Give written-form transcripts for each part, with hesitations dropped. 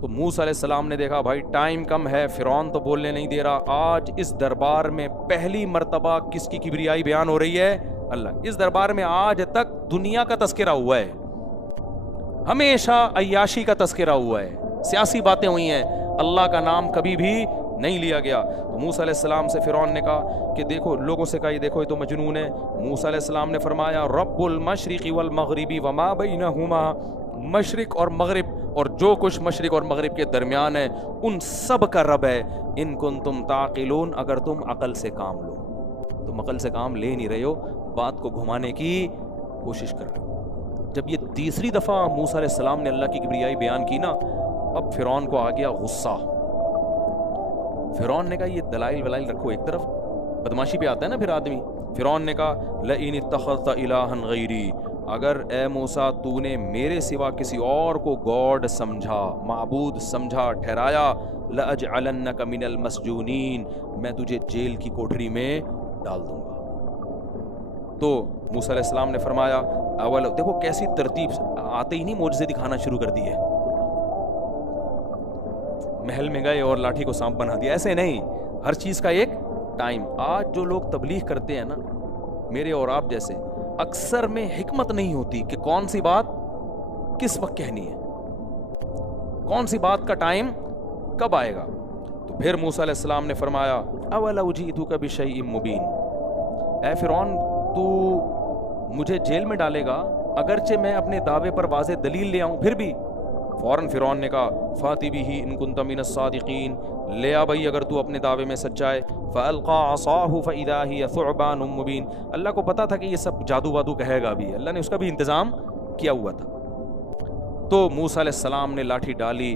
تو موسیٰ علیہ السلام نے دیکھا بھائی ٹائم کم ہے, فرعون تو بولنے نہیں دے رہا. آج اس دربار میں پہلی مرتبہ کس کی کبریائی بیان ہو رہی ہے؟ اللہ. اس دربار میں آج تک دنیا کا تذکرہ ہوا ہے, ہمیشہ عیاشی کا تذکرہ ہوا ہے, سیاسی باتیں ہوئی ہیں, اللہ کا نام کبھی بھی نہیں لیا گیا. تو موسیٰ علیہ السلام سے فرعون نے کہا کہ دیکھو, لوگوں سے کہا یہ دیکھو یہ تو مجنون ہے. موسیٰ علیہ السلام نے فرمایا رب المشرق والمغرب وما بینہما, مشرق اور مغرب اور جو کچھ مشرق اور مغرب کے درمیان ہے ان سب کا رب ہے. ان کنتم تعقلون, اگر تم عقل سے کام لو. تم عقل سے کام لے نہیں رہے ہو, بات کو گھمانے کی کوشش کر رہے ہو. جب یہ تیسری دفعہ موسیٰ علیہ السلام نے اللہ کی کبریائی بیان کی نا, اب فرعون کو آ گیا غصہ. فرعون نے کہا یہ دلائل ولائل رکھو ایک طرف, بدماشی پہ آتا ہے نا پھر آدمی. فرعون نے کہا لئن اتخذت الہا غیری, اگر اے موسیٰ تو نے میرے سوا کسی اور کو گاڈ سمجھا, معبود سمجھا, ٹھہرایا, لأجعلنک من المسجونین, میں تجھے جیل کی کوٹری میں ڈال دوں گا. تو موسیٰ علیہ السلام نے فرمایا اول, دیکھو کیسی ترتیب, آتے ہی نہیں معجزے دکھانا شروع کر دیے, محل میں گئے اور لاٹھی کو سانپ بنا دیا, ایسے نہیں, ہر چیز کا ایک ٹائم. آج جو لوگ تبلیغ کرتے ہیں نا, میرے اور آپ جیسے, اکثر میں حکمت نہیں ہوتی کہ کون سی بات کس وقت کہنی ہے, کون سی بات کا ٹائم کب آئے گا. تو پھر موسیٰ علیہ السلام نے فرمایا اولو جئتک بشیء مبین, اے فرعون تو مجھے جیل میں ڈالے گا اگرچہ میں اپنے دعوے پر واضح دلیل لے آؤں پھر بھی. فوراً فرعون نے کہا فاتی بہ ان کنت من الصادقین, لے آ بھائی اگر تو اپنے دعوے میں سچا ہے. فالقى عصاه فاذا هي ثعبان مبین, اللہ کو پتا تھا کہ یہ سب جادو وادو کہے گا بھی, اللہ نے اس کا بھی انتظام کیا ہوا تھا. تو موسیٰ علیہ السلام نے لاٹھی ڈالی,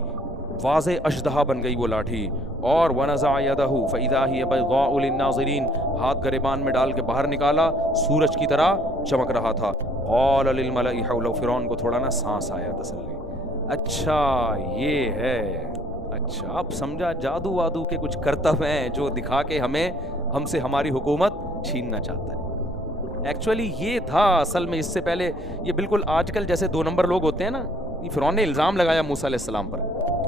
واضح اشدہا بن گئی وہ لاٹھی, اور ونزع یدہ فاذا هي بيضاء للناظرین, ہاتھ گریبان میں ڈال کے باہر نکالا, سورج کی طرح چمک رہا تھا. قال للملأ حوله, فرعون کو تھوڑا نا سانس آیا, تسلی, اچھا یہ ہے, اچھا اب سمجھا جادو وادو کے کچھ کرتب ہیں جو دکھا کے ہم سے ہماری حکومت چھیننا چاہتا ہے. ایکچولی یہ تھا اصل میں, اس سے پہلے یہ بالکل آج کل جیسے 2 نمبر لوگ ہوتے ہیں نا, یہ فرعون نے الزام لگایا موسیٰ علیہ السلام پر.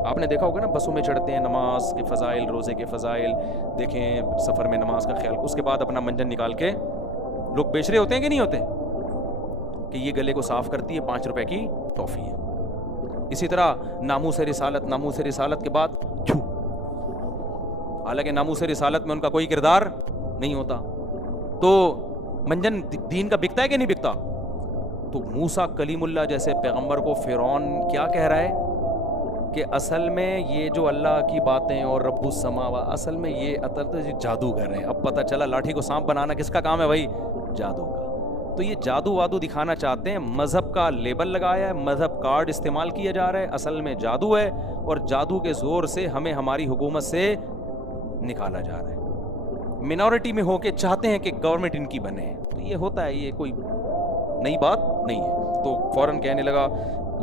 آپ نے دیکھا ہوگا نا, بسوں میں چڑھتے ہیں, نماز کے فضائل, روزے کے فضائل دیکھیں, سفر میں نماز کا خیال, اس کے بعد اپنا منجن نکال کے لوگ بیچ رہے ہوتے ہیں کہ نہیں ہوتے, کہ یہ گلے کو صاف کرتی ہے, 5 روپے کی ٹافی ہے. اسی طرح ناموس رسالت, ناموس رسالت کے بعد چھو, حالانکہ ناموس رسالت میں ان کا کوئی کردار نہیں ہوتا. تو منجن دین کا بکتا ہے کہ نہیں بکتا. تو موسیٰ کلیم اللہ جیسے پیغمبر کو فرعون کیا کہہ رہا ہے کہ اصل میں یہ جو اللہ کی باتیں اور رب السماوات, اصل میں یہ جادوگر ہیں. اب پتہ چلا لاٹھی کو سانپ بنانا کس کا کام ہے بھائی, جادو کا. تو یہ جادو وادو دکھانا چاہتے ہیں, مذہب کا لیبل لگایا ہے, مذہب کارڈ استعمال کیا جا رہا ہے, اصل میں جادو ہے, اور جادو کے زور سے ہمیں ہماری حکومت سے نکالا جا رہا ہے. منورٹی میں ہو کے چاہتے ہیں کہ گورنمنٹ ان کی بنے, تو یہ ہوتا ہے, یہ کوئی نئی بات نہیں ہے. تو فوراً کہنے لگا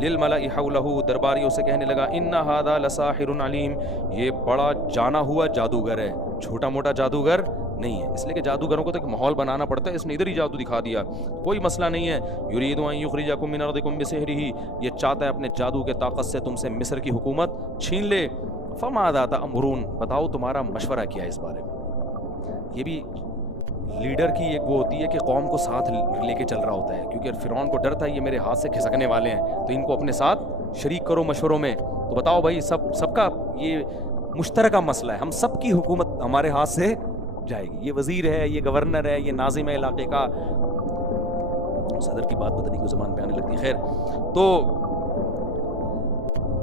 للملأ حولہ, درباریوں سے کہنے لگا ان ھذا لساحر علیم, یہ بڑا جانا ہوا جادوگر ہے, چھوٹا موٹا جادوگر نہیں ہے. اس لیے کہ جادوگروں کو تو ایک ماحول بنانا پڑتا ہے, اس نے ادھر ہی جادو دکھا دیا, کوئی مسئلہ نہیں ہے. یرید ان یخرجکم من ارضکم بسحرہ, یہ چاہتا ہے اپنے جادو کے طاقت سے تم سے مصر کی حکومت چھین لے. فماذا تأمرون, بتاؤ تمہارا مشورہ کیا ہے اس بارے میں. یہ بھی لیڈر کی ایک وہ ہوتی ہے کہ قوم کو ساتھ لے کے چل رہا ہوتا ہے, کیونکہ فرعون کو ڈر تھا یہ میرے ہاتھ سے کھسکنے والے ہیں, تو ان کو اپنے ساتھ شریک کرو مشوروں میں. تو بتاؤ بھائی, سب کا یہ مشترکہ مسئلہ ہے, ہم سب کی حکومت ہمارے ہاتھ سے جائے گی. یہ وزیر ہے, یہ گورنر ہے, یہ ناظم ہے علاقے کا, صدر کی بات پتہ نہیں کوئی زبان پہ آنے لگتی. خیر, تو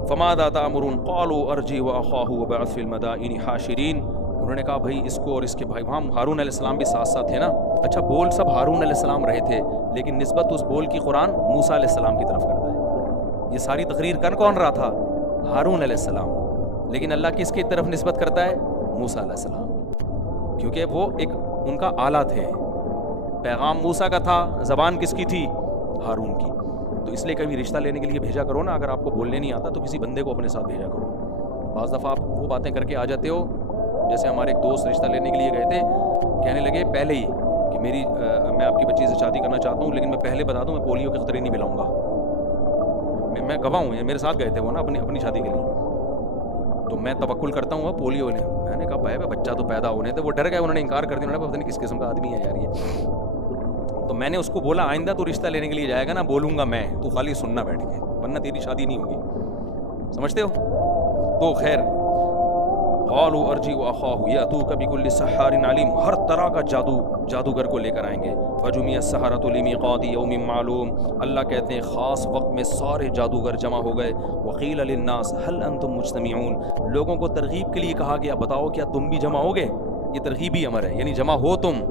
فماذا تأمرون قالوا ارجع واخاه وابعث في المدائن حاشرین, انہوں نے کہا بھائی اس کو اور اس کے بھائی, وہاں ہارون علیہ السلام بھی ساتھ ساتھ تھے نا. اچھا, بول سب ہارون علیہ السلام رہے تھے, لیکن نسبت اس بول کی قرآن موسیٰ علیہ السلام کی طرف کرتا ہے. یہ ساری تقریر کون رہا تھا؟ ہارون علیہ السلام, لیکن اللہ کس کی طرف نسبت کرتا ہے؟ موسیٰ علیہ السلام, کیونکہ وہ ایک ان کا آلہ تھے. پیغام موسیٰ کا تھا, زبان کس کی تھی؟ ہارون کی. تو اس لیے کبھی رشتہ لینے کے لیے بھیجا کرو نا, اگر آپ کو بولنے نہیں آتا تو کسی بندے کو اپنے ساتھ بھیجا کرو. بعض دفعہ آپ وہ باتیں کر کے آ جاتے ہو, جیسے ہمارے ایک دوست رشتہ لینے کے لیے گئے تھے, کہنے لگے پہلے ہی کہ میں آپ کی بچی سے شادی کرنا چاہتا ہوں, لیکن میں پہلے بتا دوں میں پولیو کے خطرے نہیں پلاؤں گا. میں گواہ ہوں, میرے ساتھ گئے تھے وہ نا اپنی شادی کے لیے. تو میں توکل کرتا ہوں پولیو نے. میں نے کہا بھائی بچہ تو پیدا ہونے تھے, وہ ڈر گئے, انہوں نے انکار کر دیا, انہوں نے پتہ نہیں کس قسم کا آدمی ہے یار یہ. تو میں نے اس کو بولا آئندہ تو رشتہ لینے کے لیے جائے گا نا, بولوں گا میں, تو خالی سننا بیٹھ کے, ورنہ تیری شادی نہیں ہوگی. سمجھتے ہو؟ تو خیر, قالوا ارجعوا اخاه ياتوك بكل سحار عليم, ہر طرح کا جادوگر کو لے کر آئیں گے. فجمع السحرة لميقات يوم معلوم, اللہ کہتے ہیں خاص وقت میں سارے جادوگر جمع ہو گئے. وقیل للناس هل انتم مجتمعون, لوگوں کو ترغیب کے لیے کہا گیا بتاؤ کیا تم بھی جمع ہوگے. یہ ترغیبی امر ہے, یعنی جمع ہو تم,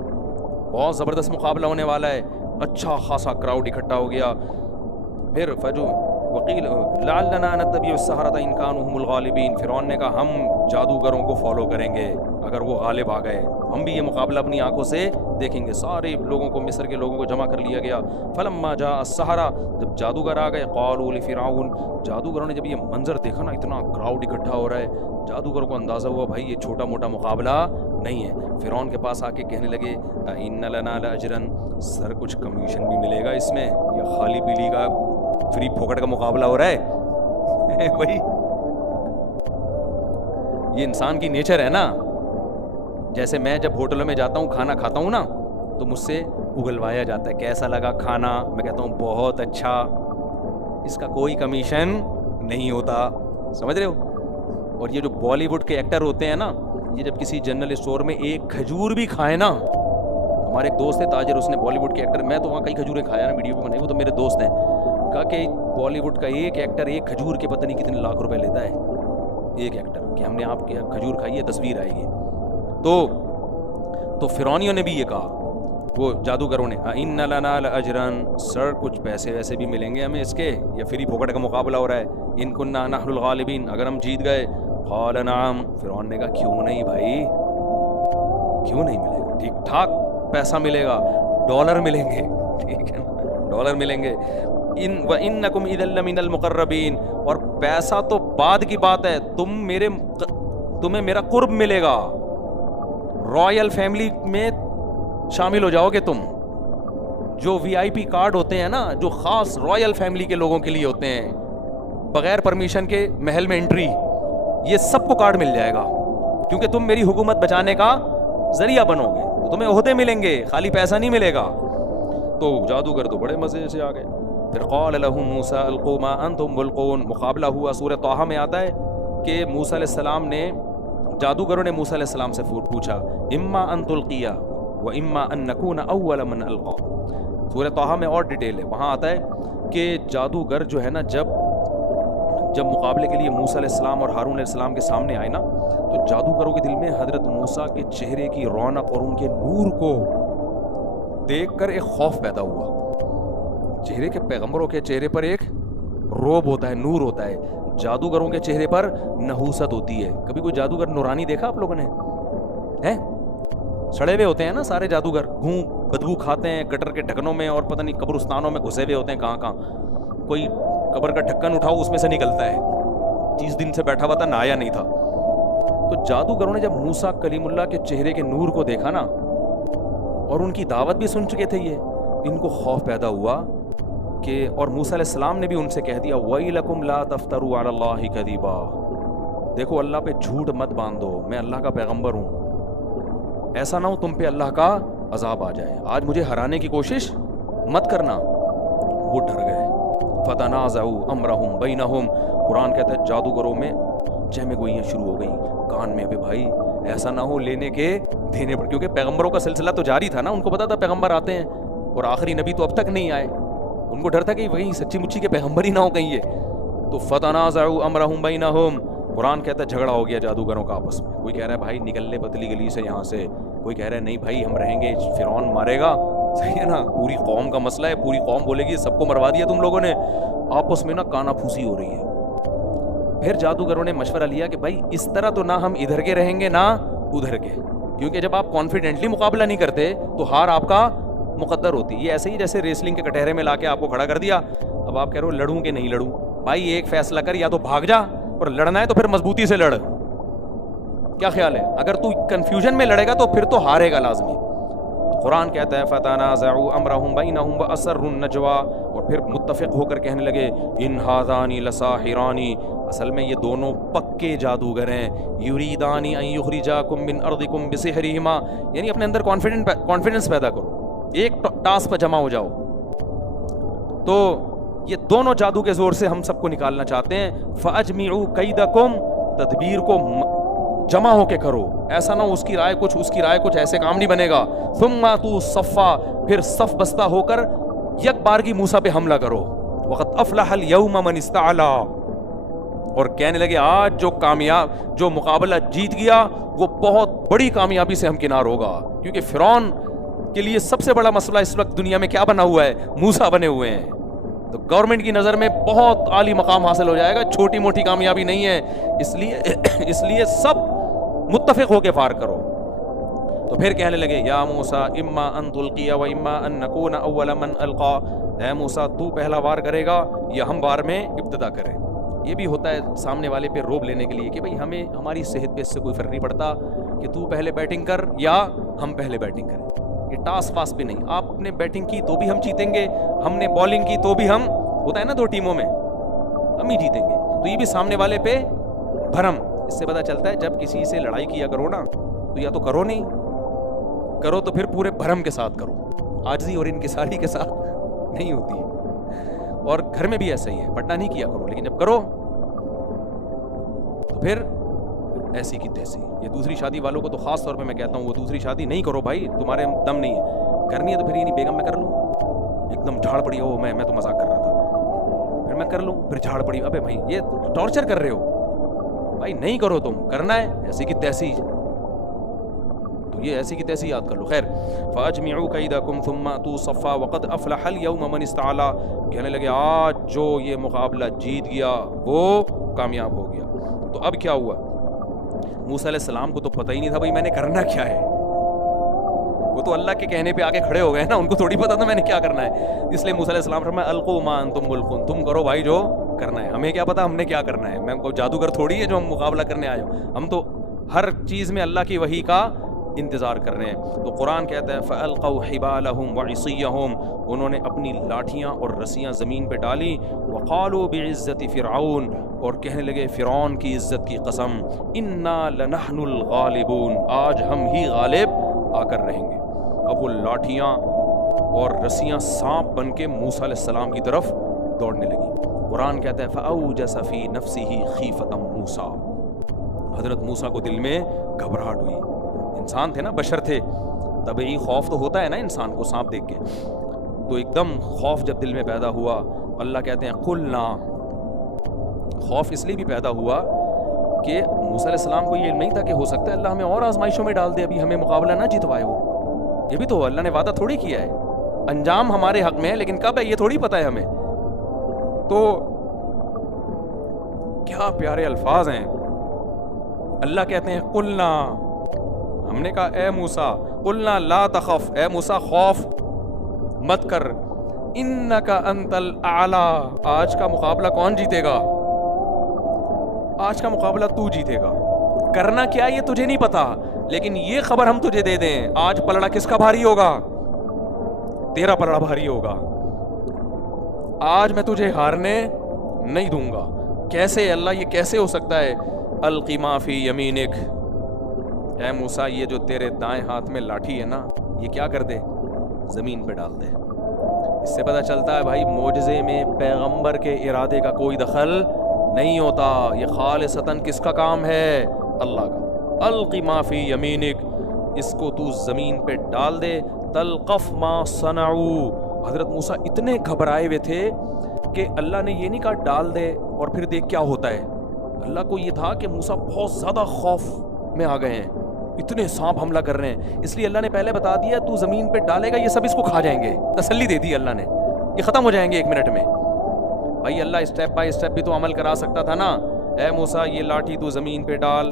بہت زبردست مقابلہ ہونے والا ہے. اچھا خاصا کراؤڈ اکٹھا ہو گیا. پھر وقیل لعلنا نتبع السحرة ان كانوا هم الغالبین, فرعون نے کہا ہم جادوگروں کو فالو کریں گے اگر وہ غالب آ گئے, ہم بھی یہ مقابلہ اپنی آنکھوں سے دیکھیں گے. سارے لوگوں کو, مصر کے لوگوں کو جمع کر لیا گیا. فلما جاء السحرة, جب جادوگر آ گئے, قالوا لفرعون, جادوگروں نے جب یہ منظر دیکھا نا, اتنا کراؤڈ اکٹھا ہو رہا ہے, جادوگروں کو اندازہ ہوا بھائی یہ چھوٹا موٹا مقابلہ نہیں ہے. فرعون کے پاس آ کے کہنے لگے ان لنا لاجرا, سر کچھ کمیشن بھی ملے گا اس میں, یا خالی پیلی کا فری پھوکٹ کا مقابلہ ہو رہا ہے. بھائی یہ انسان کی نیچر ہے نا, جیسے میں جب ہوٹلوں میں جاتا ہوں کھانا کھاتا ہوں نا, تو مجھ سے اگلوایا جاتا ہے کیسا لگا کھانا, میں کہتا ہوں بہت اچھا, اس کا کوئی کمیشن نہیں ہوتا. سمجھ رہے ہو؟ اور یہ جو بالی ووڈ کے ایکٹر ہوتے ہیں نا, یہ جب کسی جنرل اسٹور میں ایک کھجور بھی کھائے نا, ہمارے ایک دوست ہے تاجر, اس نے بالی ووڈ کے ایکٹر, میں تو وہاں کئی کھجوریں کھایا نا, ویڈیو پہ بنائی, وہ تو میرے دوست ہیں, کہا کہ بالی ووڈ کا ایک ایکٹر ایک کھجور کے پتہ نہیں کتنے لاکھ روپے لیتا ہے ایک ایکٹر, کہ ہم نے آپ کے کھجور کھائی ہے تصویر آئے گی. تو فرعونیوں نے بھی یہ کہا, وہ جادوگروں نے, ان لنا لاجرا, سر کچھ پیسے ویسے بھی ملیں گے ہمیں اس کے, یا فری پھوکٹ کا مقابلہ ہو رہا ہے. ان كنا نحن الغالبین, اگر ہم جیت گئے. قال نعم, فرعون نے کہا کیوں نہیں بھائی, کیوں نہیں ملے گا, ٹھیک ٹھاک پیسہ ملے گا, ڈالر ملیں گے, ٹھیک ہے نا, ڈالر ملیں گے. وَإِنَّكُمْ إِذًا لَّمِنَ الْمُقَرَّبِينَ, اور پیسہ تو بعد کی بات ہے, تمہیں میرا قرب ملے گا, رائل فیملی میں شامل ہو جاؤ گے تم. جو وی آئی پی کارڈ ہوتے ہیں نا, جو خاص رائل فیملی کے لوگوں کے لیے ہوتے ہیں, بغیر پرمیشن کے محل میں انٹری, یہ سب کو کارڈ مل جائے گا, کیونکہ تم میری حکومت بچانے کا ذریعہ بنو گے, تو تمہیں عہدے ملیں گے, خالی پیسہ نہیں ملے گا. تو جادوگر تو بڑے مزے سے آ گئے. پھر قال لهم موسیٰ القوا ما انتم ملقون, مقابلہ ہوا. سورہ طٰہٰ میں آتا ہے کہ موسیٰ علیہ السلام نے, جادوگروں نے موسیٰ علیہ السلام سے پوچھا اما ان تلقی و اما ان نکون اول من القا. سورہ طٰہٰ میں اور ڈیٹیل ہے, وہاں آتا ہے کہ جادوگر جو ہے نا, جب مقابلے کے لیے موسیٰ علیہ السلام اور ہارون علیہ السلام کے سامنے آئے نا, تو جادوگروں کے دل میں حضرت موسیٰ کے چہرے کی رونق اور ان کے نور کو دیکھ کر ایک خوف پیدا ہوا. چہرے کے پیغمبروں کے چہرے پر ایک روب ہوتا ہے, نور ہوتا ہے, جادوگروں کے چہرے پر نحوست ہوتی ہے. کبھی کوئی جادوگر نورانی دیکھا آپ لوگوں نے؟ ہیں سڑے ہوئے ہوتے ہیں نا سارے جادوگر, بدبو کھاتے ہیں گٹر کے ڈھکنوں میں, اور پتہ نہیں قبرستانوں میں گھسے ہوئے ہوتے ہیں کہاں. کوئی قبر کا ڈھکن اٹھاؤ اس میں سے نکلتا ہے, 30 دن سے بیٹھا ہوا تھا, نہایا نہیں تھا. تو جادوگروں نے جب موسیٰ کلیم اللہ کے چہرے کے نور کو دیکھا نا, اور ان کی دعوت بھی سن چکے تھے, یہ ان کو خوف پیدا ہوا کہ, اور موسیٰ علیہ السلام نے بھی ان سے کہہ دیا وَيْلَكُمْ لَا تَفْتَرُوا عَلَى اللَّهِ كَذِبًا, دیکھو اللہ پہ جھوٹ مت باندھو, میں اللہ کا پیغمبر ہوں, ایسا نہ ہو تم پہ اللہ کا عذاب آ جائے, آج مجھے ہرانے کی کوشش مت کرنا. وہ ڈر گئے. فَتَنَازَعُوا أَمْرَهُمْ بَيْنَهُمْ, قرآن کہتا ہے جادوگروں میں جہمیں گوئیاں شروع ہو گئیں کان میں, بھائی ایسا نہ ہو لینے کے دینے پر, کیونکہ پیغمبروں کا سلسلہ تو جاری تھا نا, ان کو پتا تھا پیغمبر آتے ہیں, اور آخری نبی تو اب تک نہیں آئے, ان کو ڈر تھا کہ وہی سچی مچی کے پیغمبر ہی نہ ہو کہیں یہ. تو فتنازعوا امرهم بینہم, قرآن کہتا ہے جھگڑا ہو گیا جادوگروں کا آپس میں. کوئی کہہ رہا ہے بھائی نکل لے پتلی گلی سے یہاں سے, کوئی کہہ رہا ہے نہیں بھائی ہم رہیں گے, فرعون مارے گا, صحیح ہے نا, پوری قوم کا مسئلہ ہے, پوری قوم بولے گی سب کو مروا دیا تم لوگوں نے. آپس میں نا کانا پھوسی ہو رہی ہے. پھر جادوگروں نے مشورہ لیا کہ بھائی اس طرح تو نہ ہم ادھر کے رہیں گے نہ ادھر کے, کیونکہ جب آپ کانفیڈنٹلی مقابلہ نہیں کرتے تو ہار آپ کا مقدر ہوتی. یہ ایسے ہی جیسے ریسلنگ کے کٹہرے میں لا کے آپ کو کھڑا کر دیا, اب آپ کہہ رہے ہو لڑوں کہ نہیں لڑوں. بھائی ایک فیصلہ کر, یا تو بھاگ جا, اور لڑنا ہے تو پھر مضبوطی سے لڑ. کیا خیال ہے؟ اگر تو کنفیوژن میں لڑے گا تو پھر تو ہارے گا لازمی. تو قرآن کہتا ہے فتنازعوا امرهم بینہم واسروا النجوى، اور پھر متفق ہو کر کہنے لگے ان ھذان لساحران، اصل میں یہ دونوں پکے جادوگر ہیں، یریدان ان یخرجاکم من ارضکم بسحرہما، یعنی اپنے اندر کانفیڈنس پیدا کرو، ایک ٹاسک پہ جمع ہو جاؤ. تو یہ دونوں جادو کے زور سے ہم سب کو نکالنا چاہتے ہیں. فاجمعوا کیدکم، تدبیر کو جمع ہو کے کرو، ایسا نہ اس کی رائے کچھ اس کی رائے کچھ، ایسے کام نہیں بنے گا. ثم اتوا صفا، پھر صف بستہ ہو کر یک بارگی موسیٰ پہ حملہ کرو. وقد افلح اليوم من استعلا، اور کہنے لگے آج جو مقابلہ جیت گیا وہ بہت بڑی کامیابی سے ہمکنار ہوگا، کیونکہ فرعون کے لیے سب سے بڑا مسئلہ اس وقت دنیا میں کیا بنا ہوا ہے؟ موسیٰ بنے ہوئے ہیں. تو گورنمنٹ کی نظر میں بہت عالی مقام حاصل ہو جائے گا، چھوٹی موٹی کامیابی نہیں ہے. اس لیے سب متفق ہو کے فار کرو. تو پھر کہنے لگے یا موسیٰ اما ان تلقی و اما ان نکون اول من القا، اے موسیٰ تو پہلا وار کرے گا یا ہم وار میں ابتدا کریں. یہ بھی ہوتا ہے سامنے والے پہ روب لینے کے لیے کہ بھئی ہمیں ہماری صحت پہ اس سے کوئی فرق نہیں پڑتا کہ تو پہلے بیٹنگ کر یا ہم پہلے بیٹنگ کریں. یہ ٹاس پاس پہ نہیں، آپ نے بیٹنگ کی تو بھی ہم جیتیں گے، ہم نے بالنگ کی تو بھی ہم، ہوتا ہے نا دو ٹیموں میں، ہم ہی جیتیں گے. تو یہ بھی سامنے والے پہ بھرم. اس سے پتہ چلتا ہے جب کسی سے لڑائی کیا کرو نا تو یا تو کرو نہیں، کرو تو پھر پورے بھرم کے ساتھ کرو، عاجزی اور انکساری کے ساتھ نہیں ہوتی. اور گھر میں بھی ایسا ہی ہے، پٹا نہیں کیا کرو، لیکن جب کرو تو پھر ایسی کی تیسی. یہ دوسری شادی والوں کو تو خاص طور پہ میں کہتا ہوں وہ دوسری شادی نہیں کرو بھائی، تمہارے دم نہیں ہے. کرنی ہے تو پھر یہ نہیں بیگم میں کر لوں، ایک دم جھاڑ پڑی ہو، میں تو مذاق کر رہا تھا، پھر میں کر لوں، پھر جھاڑ پڑی. ابے بھائی یہ ٹارچر کر رہے ہو بھائی، نہیں کرو، تم کرنا ہے ایسی کی تیسی، تو یہ ایسی کی تیسی یاد کر لو. خیر فاجمعوا کیدکم ثم اتوا صفا وقد افلح اليوم من استعلا، کہنے لگے آج جو یہ مقابلہ جیت گیا وہ کامیاب ہو گیا. تو اب کیا ہوا؟ موسیٰ علیہ السلام کو تو پتہ ہی نہیں تھا بھائی میں نے کرنا کیا ہے، وہ تو اللہ کے کہنے پہ آگے کھڑے ہو گئے نا، ان کو تھوڑی پتا تھا میں نے کیا کرنا ہے. اس لیے موسیٰ علیہ السلام فرمایا القوا ما انتم ملقون، تم کرو بھائی جو کرنا ہے، ہمیں کیا پتا ہم نے کیا کرنا ہے، میں کوئی جادوگر تھوڑی ہے جو ہم مقابلہ کرنے آئے ہو، ہم تو ہر چیز میں اللہ کی وحی کا انتظار کر رہے ہیں. تو قرآن کہتا ہے فَأَلْقَوْا حِبَالَهُمْ وَعِصِيَّهُمْ، انہوں نے اپنی لاٹھیاں اور رسیاں زمین پہ ڈالی. وَقَالُوا بِعِزَّةِ فِرْعَوْنَ، اور کہنے لگے فرعون کی عزت کی قسم، اِنَّا لَنَحْنُ الْغَالِبُونَ، آج ہم ہی غالب آ کر رہیں گے. اب وہ لاٹھیاں اور رسیاں سانپ بن کے موسیٰ علیہ السلام کی طرف دوڑنے لگی. قرآن کہتا ہے فَأَوْجَسَ فِي نَفْسِهِ خِيفَةً مُوسیٰ، حضرت موسیٰ کو دل میں گھبراہٹ ہوئی. انسان تھے نا، بشر تھے، طبعی خوف تو ہوتا ہے نا انسان کو سانپ دیکھ کے. تو ایک دم خوف جب دل میں پیدا ہوا، اللہ کہتے ہیں قلنا، خوف اس لیے بھی پیدا ہوا کہ موسیٰ علیہ السلام کو یہ علم نہیں تھا کہ ہو سکتا ہے اللہ ہمیں اور آزمائشوں میں ڈال دے، ابھی ہمیں مقابلہ نہ جتوائے ہو. یہ بھی تو اللہ نے وعدہ تھوڑی کیا ہے، انجام ہمارے حق میں ہے لیکن کب ہے یہ تھوڑی پتہ ہے ہمیں. تو کیا پیارے الفاظ ہیں. اللہ کہتے ہیں قلنا، ہم نے کہا اے موسیٰ، قلنا لا تخف، اے موسیٰ خوف مت کر، انک انت الاعلی، آج کا مقابلہ کون جیتے گا؟ آج کا مقابلہ تو جیتے گا. کرنا کیا یہ تجھے نہیں پتا، لیکن یہ خبر ہم تجھے دے دیں، آج پلڑا کس کا بھاری ہوگا؟ تیرا پلڑا بھاری ہوگا. آج میں تجھے ہارنے نہیں دوں گا. کیسے اللہ، یہ کیسے ہو سکتا ہے؟ القی ما فی یمینک، اے موسیٰ یہ جو تیرے دائیں ہاتھ میں لاٹھی ہے نا، یہ کیا کر دے؟ زمین پہ ڈال دے. اس سے پتہ چلتا ہے بھائی معجزے میں پیغمبر کے ارادے کا کوئی دخل نہیں ہوتا، یہ خالصتاً کس کا کام ہے؟ اللہ کا. القی ما فی یمینک، اس کو تو زمین پہ ڈال دے. تلقف ما صنعوا، حضرت موسیٰ اتنے گھبرائے ہوئے تھے کہ اللہ نے یہ نہیں کہا ڈال دے اور پھر دیکھ کیا ہوتا ہے. اللہ کو یہ تھا کہ موسیٰ بہت زیادہ خوف میں آ گئے ہیں، اتنے سانپ حملہ کر رہے ہیں، اس لیے اللہ نے پہلے بتا دیا تو زمین پہ ڈالے گا یہ سب اس کو کھا جائیں گے. تسلی دے دی اللہ نے، یہ ختم ہو جائیں گے 1 منٹ میں. بھائی اللہ اسٹیپ بائی اسٹیپ بھی تو عمل کرا سکتا تھا نا. اے موسیٰ یہ لاٹھی تو زمین پہ ڈال،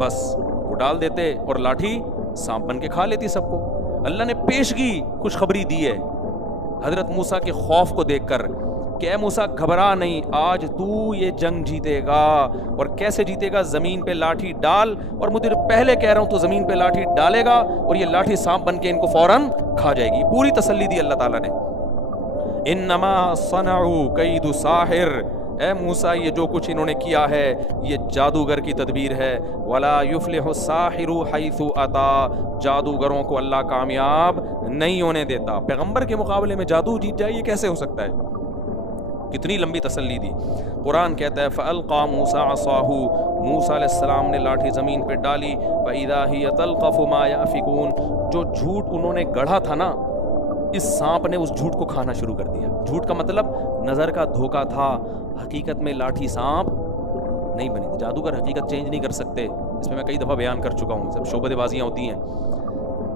بس وہ ڈال دیتے اور لاٹھی سانپ بن کے کھا لیتی سب کو. اللہ نے پیشگی خوشخبری دی ہے حضرت موسیٰ کے خوف کو دیکھ کر. کہ اے موسیٰ گھبرا نہیں، آج تو یہ جنگ جیتے گا. اور کیسے جیتے گا؟ زمین پہ لاٹھی ڈال، اور مجھے پہلے کہہ رہا ہوں تو زمین پہ لاٹھی ڈالے گا اور یہ لاٹھی سانپ بن کے ان کو فوراً کھا جائے گی. پوری تسلی دی اللہ تعالیٰ نے. انما صنعوا کید ساحر، اے موسیٰ یہ جو کچھ انہوں نے کیا ہے یہ جادوگر کی تدبیر ہے. ولا یفلح الساحر حیث اتا، جادوگروں کو اللہ کامیاب نہیں ہونے دیتا. پیغمبر کے مقابلے میں جادو جیت جائے، یہ کیسے ہو سکتا ہے؟ کتنی لمبی تسلی دی. قرآن کہتا ہے فَأَلْقَى مُوسَىٰ عَصَاهُ، موسیٰ علیہ السلام نے لاٹھی زمین پہ ڈالی. فَإِذَا هِيَ تَلْقَفُ مَا يَأْفِكُونَ، جو جھوٹ انہوں نے گڑھا تھا نا، اس سانپ نے اس جھوٹ کو کھانا شروع کر دیا. جھوٹ کا مطلب نظر کا دھوکا تھا، حقیقت میں لاٹھی سانپ نہیں بنی. جادوگر حقیقت چینج نہیں کر سکتے، اس میں میں کئی دفعہ بیان کر چکا ہوں. سب شعبدے بازیاں ہوتی ہیں،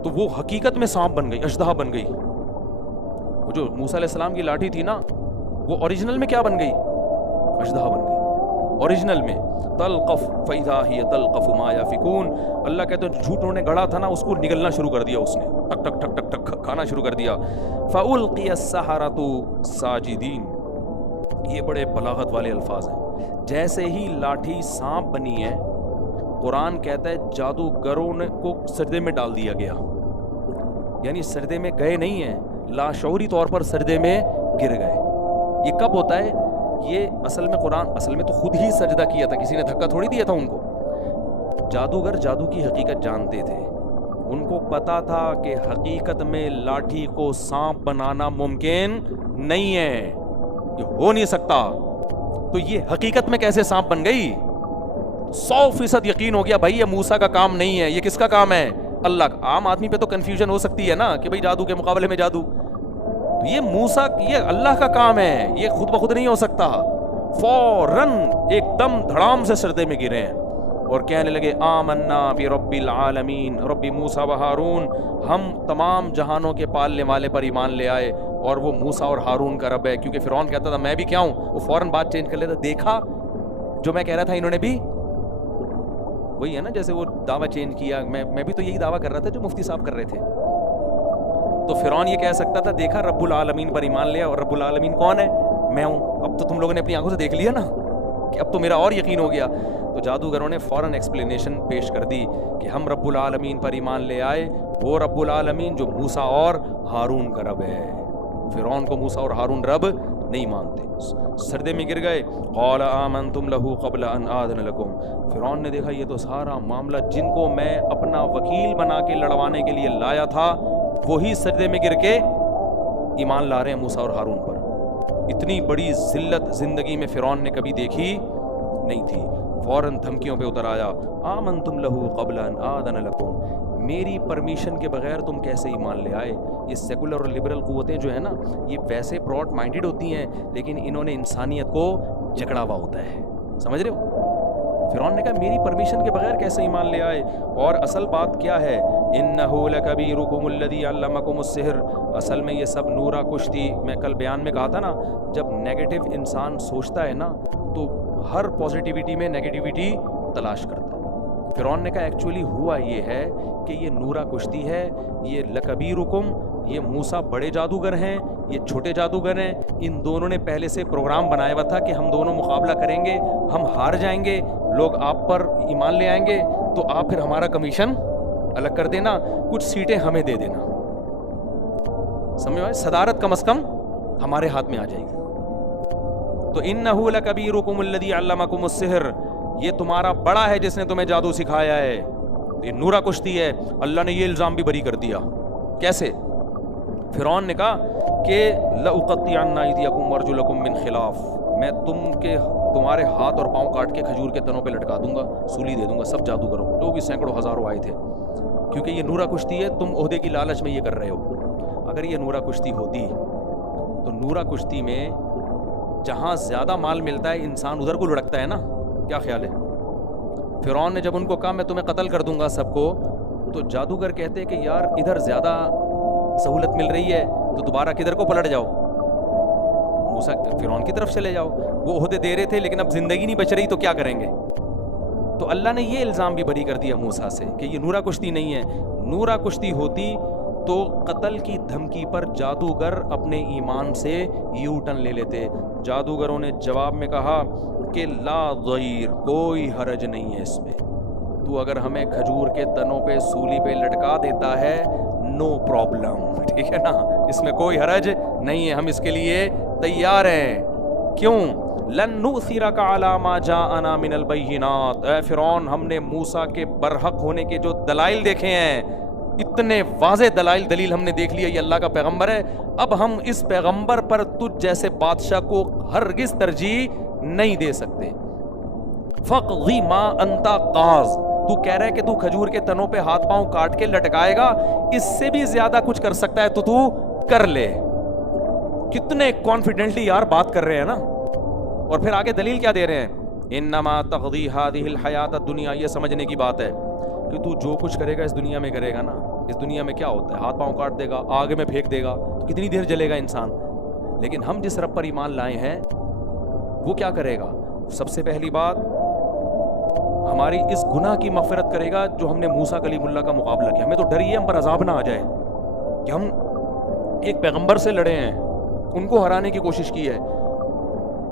تو وہ حقیقت میں سانپ بن گئی، اژدہا بن گئی. وہ جو موسیٰ علیہ السلام کی لاٹھی تھی نا، وہ اوریجنل میں کیا بن گئی؟ اژدہا بن گئی اوریجنل میں. تلقف فاذا هي تلقف ما يافكون، اللہ کہتے ہیں جھوٹ انہوں نے گڑا تھا نا، اس کو نگلنا شروع کر دیا، اس نے ٹک ٹک ٹک ٹک ٹک کھانا شروع کر دیا. فالقي السحرة ساجدين، یہ بڑے بلاغت والے الفاظ ہیں. جیسے ہی لاٹھی سانپ بنی ہے، قرآن کہتا ہے جادوگروں نے کو سجدے میں ڈال دیا گیا. یعنی سجدے میں گئے نہیں ہیں، لاشعوری طور پر سجدے میں گر گئے. یہ کب ہوتا ہے؟ یہ اصل میں تو خود ہی سجدہ کیا تھا، کسی نے دھکا تھوڑی دیا تھا ان کو. جادوگر جادو کی حقیقت جانتے تھے، ان کو پتا تھا کہ حقیقت میں لاٹھی کو سانپ بنانا ممکن نہیں ہے، یہ ہو نہیں سکتا. تو یہ حقیقت میں کیسے سانپ بن گئی؟ 100% یقین ہو گیا بھائی یہ موسیٰ کا کام نہیں ہے، یہ کس کا کام ہے؟ اللہ کا. عام آدمی پہ تو کنفیوژن ہو سکتی ہے نا کہ بھائی جادو کے مقابلے میں جادو، یہ موسیٰ، یہ اللہ کا کام ہے، یہ خود بخود نہیں ہو سکتا. فوراً ایک دم دھڑام سے سجدے میں گرے ہیں اور کہنے لگے آمنا برب العالمین رب موسیٰ و ہارون، ہم تمام جہانوں کے پالنے والے پر ایمان لے آئے اور وہ موسیٰ اور ہارون کا رب ہے. کیونکہ فرعون کہتا تھا میں بھی کیا ہوں، وہ فوراً بات چینج کر لیتا. دیکھا جو میں کہہ رہا تھا انہوں نے بھی وہی ہے نا، جیسے وہ دعویٰ چینج کیا. میں بھی تو یہی دعویٰ کر رہا تھا جو مفتی صاحب کر رہے تھے. تو فرعون یہ کہہ سکتا تھا دیکھا رب العالمین پر ایمان لیا، اور رب العالمین کون ہے؟ میں ہوں. اب تو تم لوگوں نے اپنی آنکھوں سے دیکھ لیا نا کہ اب تو میرا اور یقین ہو گیا. تو جادوگروں نے فوراً ایکسپلینیشن پیش کر دی کہ ہم رب العالمین پر ایمان لے آئے، وہ رب العالمین جو موسیٰ اور ہارون کا رب ہے. فرعون کو موسیٰ اور ہارون رب نہیں مانتے. سردے میں گر گئے. قال آمنتم له قبل ان آذن لكم، فرعون نے دیکھا یہ تو سارا معاملہ جن کو میں اپنا وکیل بنا کے لڑوانے کے لیے لایا تھا وہی سجدے میں گر کے ایمان لا رہے ہیں موسیٰ اور ہارون پر. اتنی بڑی ذلت زندگی میں فرعون نے کبھی دیکھی نہیں تھی. فوراً دھمکیوں پہ اتر آیا. آمنتم لہ قبل ان آذن لکم، میری پرمیشن کے بغیر تم کیسے ایمان لے آئے؟ یہ سیکولر اور لبرل قوتیں جو ہیں نا، یہ ویسے براڈ مائنڈڈ ہوتی ہیں لیکن انہوں نے انسانیت کو جکڑا ہوا ہوتا ہے. سمجھ رہے ہو؟ فرعون نے کہا میری پرمیشن کے بغیر کیسے ایمان لے آئے؟ اور اصل بات کیا ہے؟ انہ لکبیرکم الذی علمکم السحر، اصل میں یہ سب نورا کشتی. میں کل بیان میں کہا تھا نا، جب نیگیٹو انسان سوچتا ہے نا تو ہر پازیٹیوٹی میں نیگیٹیوٹی تلاش کرتا ہے. فرعون نے کہا ایکچولی ہوا یہ ہے کہ یہ نورا کشتی ہے، یہ لکبیرکم، یہ موسیٰ بڑے جادوگر ہیں، یہ چھوٹے جادوگر ہیں. ان دونوں نے پہلے سے پروگرام بنایا ہوا تھا کہ ہم دونوں مقابلہ کریں گے، ہم ہار جائیں گے، لوگ آپ پر ایمان لے آئیں گے تو آپ پھر ہمارا کمیشن الگ کر دینا، کچھ سیٹیں ہمیں دے دینا. سمجھ میں؟ صدارت کم از کم ہمارے ہاتھ میں آ جائے گی. تو انہ لکبیرکم الذی علمکم السحر، یہ تمہارا بڑا ہے جس نے تمہیں جادو سکھایا ہے. یہ نورا کشتی ہے. اللہ نے یہ الزام بھی بری کر دیا. کیسے؟ فرعون نے کہا کہ لأقطعن ایدیکم وارجلکم من خلاف، میں تمہارے ہاتھ اور پاؤں کاٹ کے کھجور کے تنوں پہ لٹکا دوں گا، سولی دے دوں گا سب جادوگروں کو، جو بھی سینکڑوں ہزاروں آئے تھے. کیونکہ یہ نورا کشتی ہے، تم عہدے کی لالچ میں یہ کر رہے ہو. اگر یہ نورا کشتی ہوتی تو نورا کشتی میں جہاں زیادہ مال ملتا ہے انسان ادھر کو لڑکتا ہے نا. کیا خیال ہے؟ فرعون نے جب ان کو کہا میں تمہیں قتل کر دوں گا سب کو، تو جادوگر کہتے کہ یار ادھر زیادہ سہولت مل رہی ہے تو دوبارہ کدھر کو پلٹ جاؤ، موسیٰ فرعون کی طرف چلے جاؤ. وہ عہدے دے رہے تھے لیکن اب زندگی نہیں بچ رہی تو کیا کریں گے؟ تو اللہ نے یہ الزام بھی بری کر دیا موسیٰ سے کہ یہ نورا کشتی نہیں ہے. نورا کشتی ہوتی تو قتل کی دھمکی پر جادوگر اپنے ایمان سے یو ٹرن لے لیتے. جادوگروں نے جواب میں کہا کہ لا ضیر، کوئی حرج نہیں ہے اس میں، تو اگر ہمیں کھجور کے تنوں پہ سولی پہ لٹکا دیتا ہے نو پرابلم، ٹھیک ہے نا، اس میں کوئی حرج نہیں ہے، ہم اس کے لیے تیار ہیں. کیوں؟ لن نؤثرک علی ما جاءنا من البینات، اے فرعون ہم نے موسیٰ کے برحق ہونے کے جو دلائل دیکھے ہیں، اتنے واضح دلیل ہم نے دیکھ لیا یہ اللہ کا پیغمبر ہے، اب ہم اس پیغمبر پر تجھ جیسے بادشاہ کو ہرگز ترجیح نہیں دے سکتے. فقضی ما انت قاض، تو کہہ رہا ہے کہ تو کھجور کے تنوں پہ ہاتھ پاؤں کاٹ کے لٹکائے گا، اس سے بھی زیادہ کچھ کر سکتا ہے تو کر لے. کتنے کانفیڈنٹلی یار بات کر رہے ہیں نا. اور پھر آگے دلیل کیا دے رہے ہیں؟ انما تقضی هذه الحیات الدنیا، یہ سمجھنے کی بات ہے کہ تو جو کچھ کرے گا اس دنیا میں کرے گا نا، اس دنیا میں کیا ہوتا ہے، ہاتھ پاؤں کاٹ دے گا، آگ میں پھینک دے گا، تو کتنی دیر جلے گا انسان. لیکن ہم جس رب پر ایمان لائے ہیں وہ کیا کرے گا؟ سب سے پہلی بات ہماری اس گناہ کی مغفرت کرے گا جو ہم نے موسیٰ کلیم اللہ کا مقابلہ کیا. ہمیں تو ڈر یہ ہم پر عذاب نہ آ جائے کہ ہم ایک پیغمبر سے لڑے ہیں، ان کو ہرانے کی کوشش کی ہے.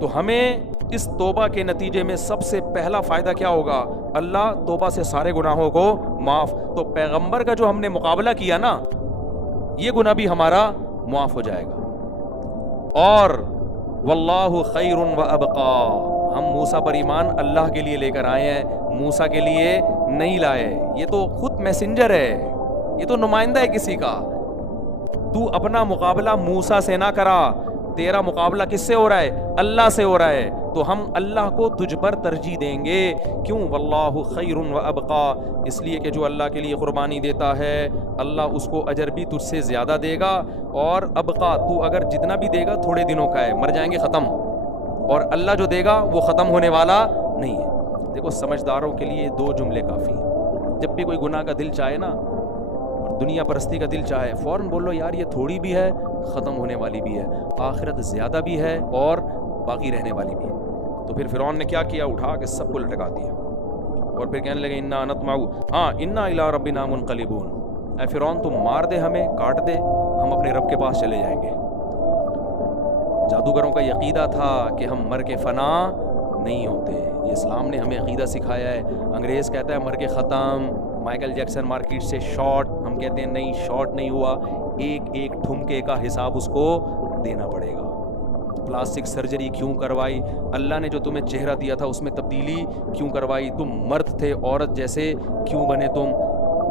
تو ہمیں اس توبہ کے نتیجے میں سب سے پہلا فائدہ کیا ہوگا؟ اللہ توبہ سے سارے گناہوں کو معاف. تو پیغمبر کا جو ہم نے مقابلہ کیا نا، یہ گناہ بھی ہمارا معاف ہو جائے گا. اور واللہ خیر و ابقا، ہم موسیٰ پر ایمان اللہ کے لیے لے کر آئے ہیں، موسیٰ کے لیے نہیں لائے. یہ تو خود میسنجر ہے، یہ تو نمائندہ ہے کسی کا. تو اپنا مقابلہ موسیٰ سے نہ کرا، تیرا مقابلہ کس سے ہو رہا ہے؟ اللہ سے ہو رہا ہے. تو ہم اللہ کو تجھ پر ترجیح دیں گے. کیوں؟ واللہ خیر و ابقا، اس لیے کہ جو اللہ کے لیے قربانی دیتا ہے اللہ اس کو اجر بھی تجھ سے زیادہ دے گا. اور ابقا، تو اگر جتنا بھی دے گا تھوڑے دنوں کا ہے، مر جائیں گے ختم، اور اللہ جو دے گا وہ ختم ہونے والا نہیں ہے. دیکھو سمجھداروں کے لیے دو جملے کافی ہیں. جب بھی کوئی گناہ کا دل چاہے نا، دنیا پرستی کا دل چاہے، فوراً بولو یار یہ تھوڑی بھی ہے، ختم ہونے والی بھی ہے، آخرت زیادہ بھی ہے اور باقی رہنے والی بھی ہے. تو پھر فرعون نے کیا کیا؟ اٹھا کے سب کو لٹکا دیا اور پھر کہنے لگے انا نطمع انا الی ربنا منقلبون. اے فرعون تم مار دے، ہمیں کاٹ دے، ہم اپنے رب کے پاس چلے جائیں گے. جادوگروں کا یہ عقیدہ تھا کہ ہم مر کے فنا نہیں ہوتے. یہ اسلام نے ہمیں عقیدہ سکھایا ہے. انگریز کہتا ہے مر کے ختم، مائیکل جیکسن مارکیٹ سے شارٹ، ہم کہتے ہیں نہیں شارٹ نہیں ہوا، ایک ایک ٹھمکے کا حساب اس کو دینا پڑے گا. پلاسٹک سرجری کیوں کروائی؟ اللہ نے جو تمہیں چہرہ دیا تھا اس میں تبدیلی کیوں کروائی؟ تم مرد تھے عورت جیسے کیوں بنے تم؟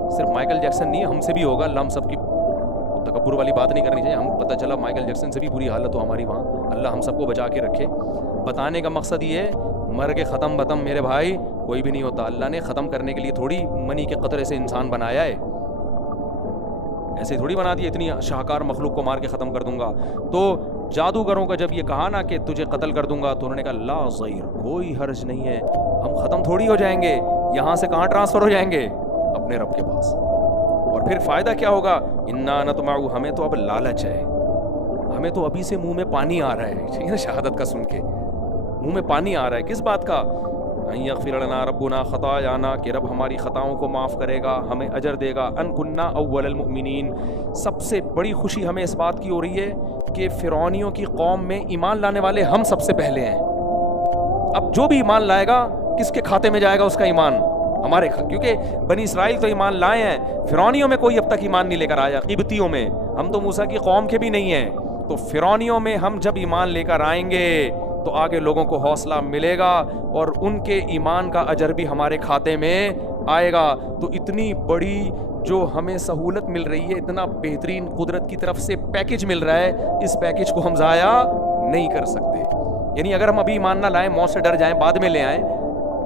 صرف مائیکل جیکسن نہیں، ہم سے بھی ہوگا. اللہ ہم سب کی تکبر والی بات نہیں کرنی چاہیے. ہم پتہ چلا مائیکل جیکسن سے بھی بری حالت ہو ہماری وہاں، اللہ ہم سب کو بچا کے رکھے. بتانے کا مقصد یہ ہے مر کے ختم بتم میرے بھائی کوئی بھی نہیں ہوتا. اللہ نے ختم کرنے کے لیے تھوڑی منی کے قطرے سے انسان بنایا ہے، ایسے تھوڑی بنا دیا اتنی شاہکار مخلوق کو مار کے ختم کر دوں گا. تو جادوگروں کا جب یہ کہا نا کہ تجھے قتل کر دوں گا تو انہوں نے کہا لا ضیر، کوئی حرج نہیں ہے، ہم ختم تھوڑی ہو جائیں گے، یہاں سے کہاں ٹرانسفر ہو جائیں گے؟ اپنے رب کے پاس. اور پھر فائدہ کیا ہوگا؟ انا نطمع، ہمیں تو اب لالچ ہے، ہمیں تو ابھی سے منہ میں پانی آ رہا ہے، ٹھیک ہے نا، شہادت کا سن کے منہ میں پانی آ رہا ہے. کس بات کا؟ ان یغفر لنا ربنا خطایانا، کہ رب ہماری خطاؤں کو معاف کرے گا، ہمیں اجر دے گا. ان کننا اول المؤمنین، سب سے بڑی خوشی ہمیں اس بات کی ہو رہی ہے کہ فرعونیوں کی قوم میں ایمان لانے والے ہم سب سے پہلے ہیں. اب جو بھی ایمان لائے گا کس کے کھاتے میں جائے گا؟ اس کا ایمان ہمارے کیونکہ بنی اسرائیل تو ایمان لائے ہیں، فرعونیوں میں کوئی اب تک ایمان نہیں لے کر آیا. قبطیوں میں، ہم تو موسیٰ کی قوم کے بھی نہیں ہیں. تو فرعونیوں میں ہم جب ایمان لے کر آئیں گے تو آگے لوگوں کو حوصلہ ملے گا اور ان کے ایمان کا اجر بھی ہمارے کھاتے میں آئے گا. تو اتنی بڑی جو ہمیں سہولت مل رہی ہے، اتنا بہترین قدرت کی طرف سے پیکج مل رہا ہے، اس پیکج کو ہم ضائع نہیں کر سکتے. یعنی اگر ہم ابھی ایمان نہ لائیں، موت سے ڈر جائیں، بعد میں لے آئیں،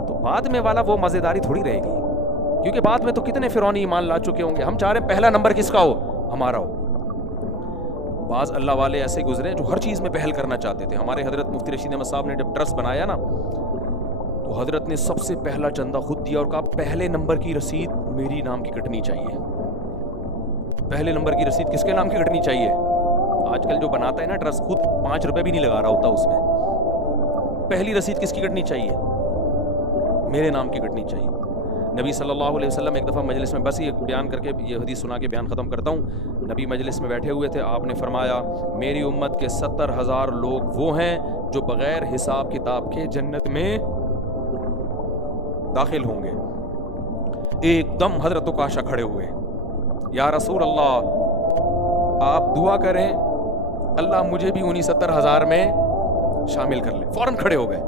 تو بعد میں والا وہ مزیداری تھوڑی رہے گی، کیونکہ بعد میں تو کتنے فرعونی ایمان لا چکے ہوں گے. ہم چاہ رہے ہیں پہلا نمبر کس کا ہو؟ ہمارا ہو. بعض اللہ والے ایسے گزرے جو ہر چیز میں پہل کرنا چاہتے تھے. ہمارے حضرت مفتی رشید احمد صاحب نے جب ٹرسٹ بنایا نا، تو حضرت نے سب سے پہلا چندہ خود دیا اور کہا پہلے نمبر کی رسید میری نام کی کٹنی چاہیے. پہلے نمبر کی رسید کس کے نام کی کٹنی چاہیے؟ آج کل جو بناتا ہے نا ٹرسٹ، خود 5 روپے بھی نہیں لگا رہا ہوتا اس میں. پہلی رسید کس کی کٹنی چاہیے؟ میرے نام کی کٹنی چاہیے. نبی صلی اللہ علیہ وسلم ایک دفعہ مجلس میں، بس یہ بیان کر کے یہ حدیث سنا کے بیان ختم کرتا ہوں، نبی مجلس میں بیٹھے ہوئے تھے، آپ نے فرمایا میری امت کے 70,000 لوگ وہ ہیں جو بغیر حساب کتاب کے جنت میں داخل ہوں گے۔ ایک دم حضرت عکاشہ کھڑے ہوئے، یا رسول اللہ آپ دعا کریں اللہ مجھے بھی انہی 70,000 میں شامل کر لے۔ فوراً کھڑے ہو گئے،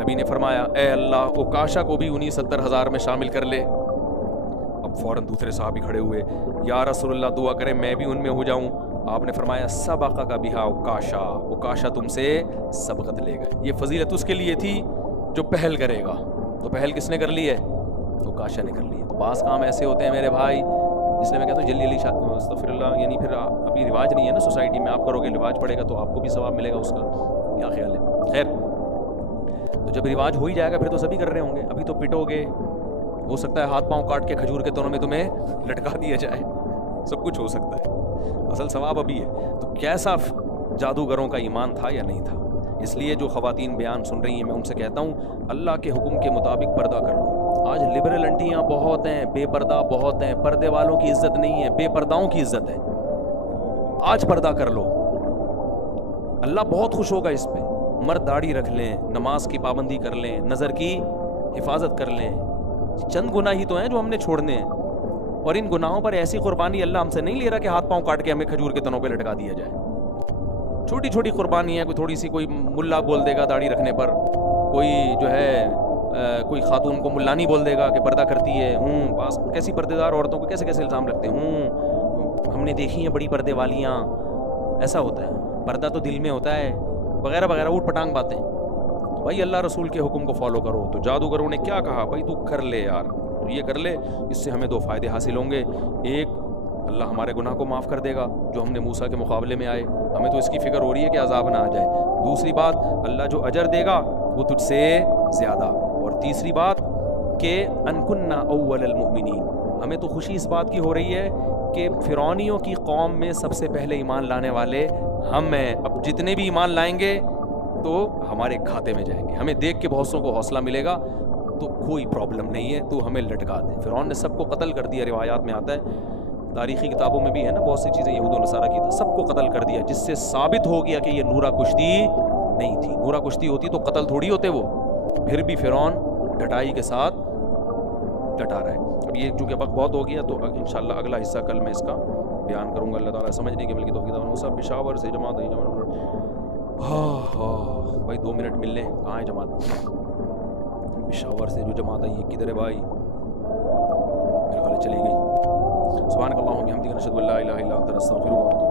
نبی نے فرمایا اے اللہ عکاشہ کو بھی انہی 70,000 میں شامل کر لے۔ اب فوراً دوسرے صحابی کھڑے ہوئے، یا رسول اللہ دعا کریں میں بھی ان میں ہو جاؤں۔ آپ نے فرمایا سبقہ کا بہا عکاشہ، عکاشہ تم سے سبقت لے گئے۔ یہ فضیلت اس کے لیے تھی جو پہل کرے گا، تو پہل کس نے کر لی ہے؟ عکاشہ نے کر لی ہے۔ تو بعض کام ایسے ہوتے ہیں میرے بھائی، اس لیے میں کہتا ہوں جلدی استغفر اللہ، یعنی پھر ابھی رواج نہیں ہے نا سوسائٹی میں، آپ کرو گے رواج پڑے گا تو آپ کو بھی ثواب ملے گا اس کا، کیا خیال ہے؟ خیر، تو جب رواج ہو ہی جائے گا پھر تو سبھی کر رہے ہوں گے، ابھی تو پٹو گے، ہو سکتا ہے ہاتھ پاؤں کاٹ کے کھجور کے تنوں میں تمہیں لٹکا دیا جائے، سب کچھ ہو سکتا ہے، اصل ثواب ابھی ہے۔ تو کیسا جادوگروں کا ایمان تھا یا نہیں تھا؟ اس لیے جو خواتین بیان سن رہی ہیں میں ان سے کہتا ہوں اللہ کے حکم کے مطابق پردہ کر لو۔ آج لبرل انٹیاں بہت ہیں، بے پردہ بہت ہیں، پردے والوں کی عزت نہیں ہے، بے پرداؤں کی عزت ہے۔ آج پردہ کر لو، اللہ بہت خوش ہوگا اس پہ۔ مرد داڑھی رکھ لیں، نماز کی پابندی کر لیں، نظر کی حفاظت کر لیں، چند گناہ ہی تو ہیں جو ہم نے چھوڑنے ہیں، اور ان گناہوں پر ایسی قربانی اللہ ہم سے نہیں لے رہا کہ ہاتھ پاؤں کاٹ کے ہمیں کھجور کے تنوں پہ لٹکا دیا جائے۔ چھوٹی چھوٹی قربانی ہے، کوئی تھوڑی سی کوئی ملا بول دے گا داڑھی رکھنے پر، کوئی جو ہے کوئی خاتون کو ملانی بول دے گا کہ پردہ کرتی ہے، بس کیسی پردے دار عورتوں کو کیسے کیسے الزام لگتے ہیں، ہم نے دیکھی ہیں بڑی پردے والیاں، ایسا ہوتا ہے، پردہ تو دل میں ہوتا ہے، وغیرہ وغیرہ اوٹ پٹانگ باتیں۔ بھائی اللہ رسول کے حکم کو فالو کرو۔ تو جادوگروں نے کیا کہا؟ بھائی تو کر لے یار، تو یہ کر لے، اس سے ہمیں دو فائدے حاصل ہوں گے۔ ایک، اللہ ہمارے گناہ کو معاف کر دے گا جو ہم نے موسیٰ کے مقابلے میں آئے، ہمیں تو اس کی فکر ہو رہی ہے کہ عذاب نہ آ جائے۔ دوسری بات، اللہ جو اجر دے گا وہ تجھ سے زیادہ۔ اور تیسری بات کہ ان کننا اول المؤمنین، ہمیں تو خوشی اس بات کی ہو رہی ہے کہ فرعونیوں کی قوم میں سب سے پہلے ایمان لانے والے ہم ہیں۔ اب جتنے بھی ایمان لائیں گے تو ہمارے کھاتے میں جائیں گے، ہمیں دیکھ کے بہت سو کو حوصلہ ملے گا، تو کوئی پرابلم نہیں ہے، تو ہمیں لٹکا دے۔ فرعون نے سب کو قتل کر دیا، روایات میں آتا ہے، تاریخی کتابوں میں بھی ہے نا بہت سی چیزیں، یہود و نصارہ کی تھا، سب کو قتل کر دیا، جس سے ثابت ہو گیا کہ یہ نورا کشتی نہیں تھی۔ نورا کشتی ہوتی تو قتل تھوڑی ہوتے وہ، پھر بھی فرعون ڈٹائی کے ساتھ ڈٹا رہا ہے۔ اب یہ چونکہ وقت بہت ہو گیا تو انشاءاللہ اگلا حصہ کل میں اس کا بیان کروں گا۔ اللہ تعالیٰ سمجھنے کے مل کی توفیق عطا۔ سب پشاور سے جماعت ہے، بھائی 2 منٹ مل لیں، کہاں ہے جماعت؟ پشاور سے جو جماعت ہے یہ کدھر ہے بھائی؟ میرے خیال چلی گئی۔ سبحانک اللہم و بحمدک، نشہد ان لا الہ الا انت، نستغفرک و نتوب